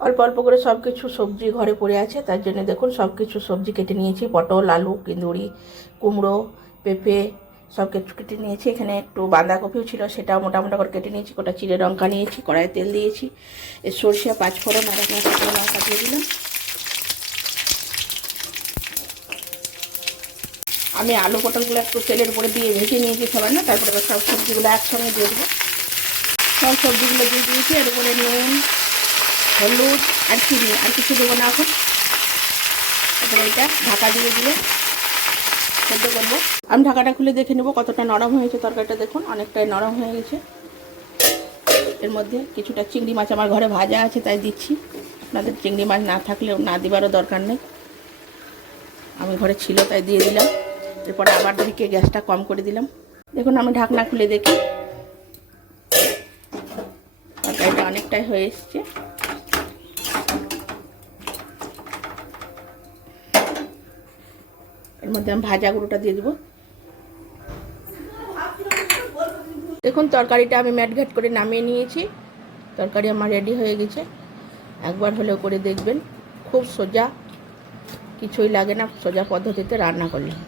অল্প অল্প করে সব কিছু সবজি ঘরে পড়ে আছে, তার জন্য দেখুন সব কিছু সবজি কেটে নিয়েছি। পটল, আলু, কুঁদরি, কুমড়ো, পেঁপে সব কিছু কেটে নিয়েছি। এখানে একটু বাঁধাকপিও ছিল, সেটাও মোটা মোটা করে কেটে নিয়েছি। গোটা চিড়ে লঙ্কা নিয়েছি, কড়াইয়ে তেল দিয়েছি, এর সরষে, পাঁচফোড়ন আর একটা শুকনো লঙ্কা দিয়ে দিলাম। আমি আলু পটলগুলো একটু তেলের উপরে দিয়ে ভেজে নিয়েছি সামান্য, তারপরে সব সবজিগুলো একসঙ্গে দিয়ে দেবো। সব সবজিগুলো দিয়ে দিয়েছি, এর উপরে নুন, হলুদ আর চিনি, আর কিছু দেবো না এখন। তারপরে এটা ঢাকা দিয়ে সেদ্ধ করবো। আমি ঢাকাটা খুলে দেখে নেবো কতটা নরম হয়েছে তরকারিটা। দেখুন অনেকটাই নরম হয়ে গেছে। এর মধ্যে কিছুটা চিংড়ি মাছ আমার ঘরে ভাজা আছে, তাই দিচ্ছি। আপনাদের চিংড়ি মাছ না থাকলেও না দেবারও দরকার নেই, আমার ঘরে ছিল তাই দিয়ে দিলাম। এরপরে আবার ঢেকে গ্যাসটা কম করে দিলাম। দেখুন আমি ঢাকনা খুলে দেখি, তরকারিটা অনেকটাই হয়ে এসছে। এর মধ্যে আমি ভাজা গুঁড়োটা দিয়ে দেবো। দেখুন তরকারিটা আমি ম্যাটঘাট করে নামিয়ে নিয়েছি। তরকারি আমার রেডি হয়ে গেছে। একবার হলেও করে দেখবেন, খুব সোজা, কিছুই লাগে না, সোজা পদ্ধতিতে রান্না করলেন।